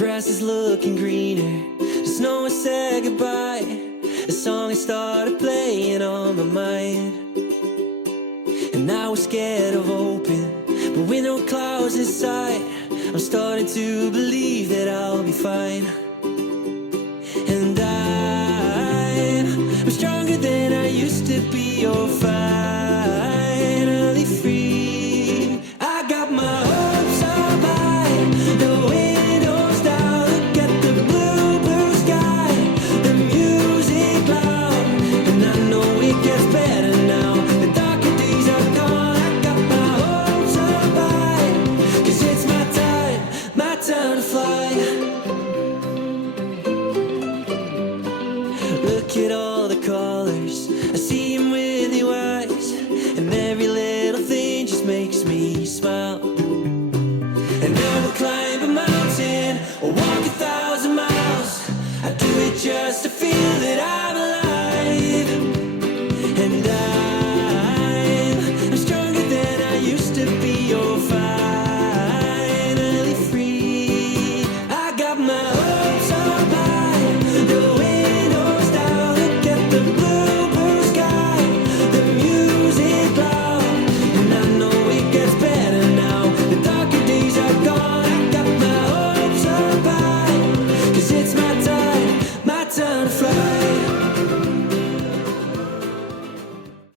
grass is looking greener, the snow has said goodbye. The song has started playing on my mind, and I was scared of open, but with no clouds in sight, I'm starting to believe that I'll be fine. And I'm stronger than I used to be. Oh, finally free. I got my hopes up high, the windows down. Look at the blue, blue sky, the music loud, and I know it gets better now. The darker days are gone. I got my hopes up high, 'cause it's my time to fly. Look at all the colors, I see them with your eyes, and every little thing just makes me smile. And I will climb a mountain or walk 1,000 miles, I do it just to feel